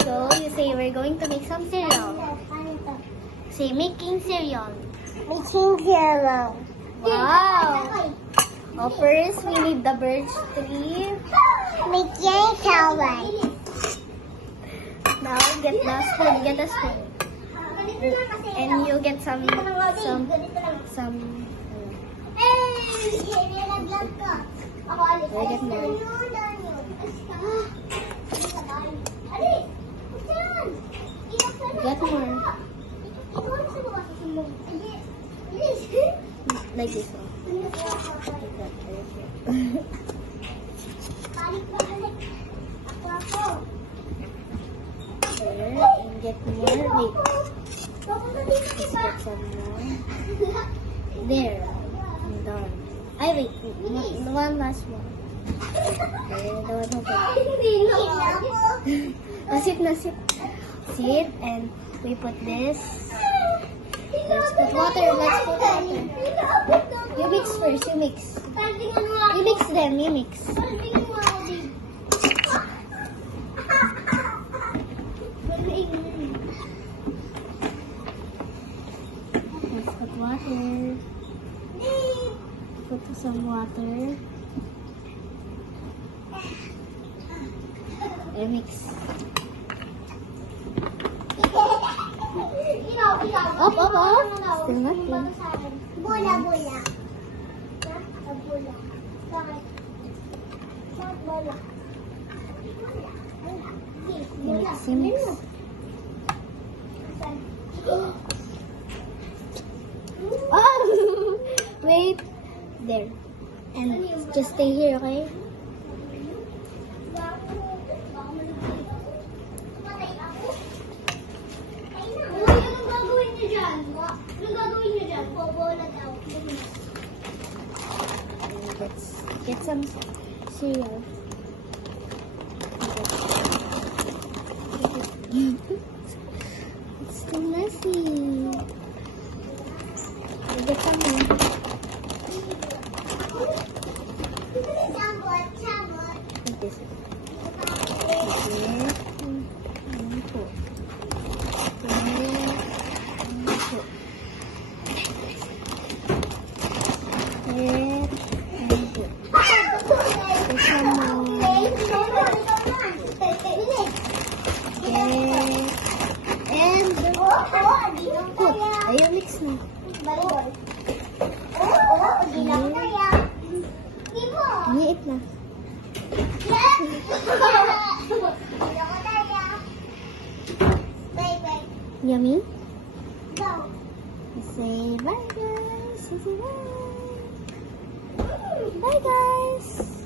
So, you say we're going to make some cereal. Say, making cereal. Making cereal. Wow. Oh, first, we need the birch tree. Making cereal. Now, get the spoon. Get a spoon. And you get some. Get more. Get more. Like this one. There, and get more. Wait. Let's get some more. There. I'm done. Ay, wait. One last one. Okay, the one open. Sit. Sit, and we put this. Let's put water. You mix first. You mix. You mix them. You mix. Let's put water. Put some water. And mix. Up. Still nothing. Bola. Mix. Oh! Wait. There. And just stay here, okay? Let's get some cereal. It's too messy. We'll get some more. Like this. Ayun, mix na. Liit na. Yummy? Say bye guys. Say bye. Bye guys.